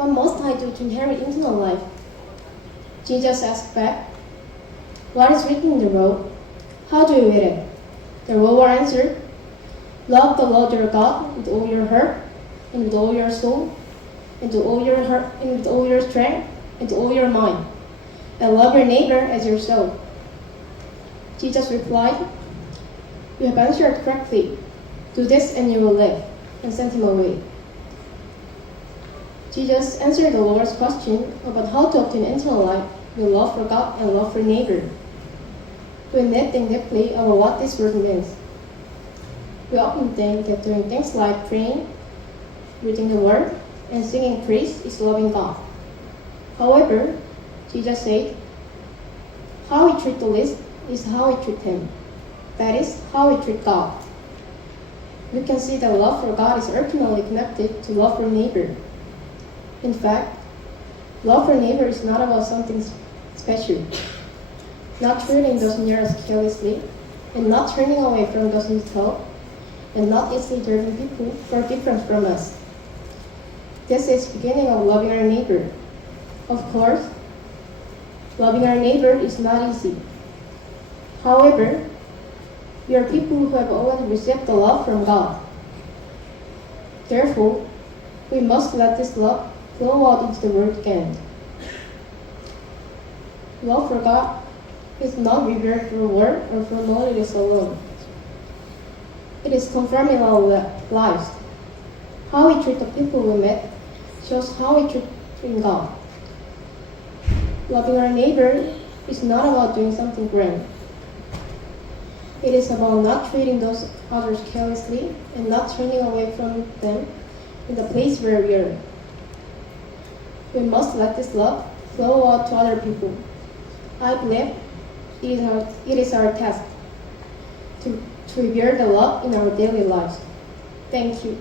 What must I do to inherit eternal life? Jesus asked back, What is written in the roll? How do you read it? The roll answered, Love the Lord your God with all your heart, and with all your soul, and with all your heart, and with all your strength, and with all your mind, and love your neighbor as yourself. Jesus replied, You have answered correctly. Do this and you will live, and sent him away. Jesus answered the Lord's question about how to obtain eternal life with love for God and love for neighbor. We need to think deeply about what this word means. We often think that doing things like praying, reading the Word, and singing praise is loving God. However, Jesus said, how we treat the least is how we treat Him. That is, how we treat God. We can see that love for God is ultimately connected to love for neighbor. In fact, love for neighbor is not about something special. Not treating those near us carelessly, and not turning away from those who need help, and not easily judging people who are different from us. This is the beginning of loving our neighbor. Of course, loving our neighbor is not easy. However, we are people who have already received the love from God. Therefore, we must let this love flow out into the world again. Love for God is not revealed through word or through knowledge alone. It is confirmed in our lives. How we treat the people we met shows how we treat God. Loving our neighbor is not about doing something grand. It is about not treating those others carelessly and not turning away from them in the place where we are. We must let this love flow out to other people. I believe it is our task to reveal the love in our daily lives. Thank you.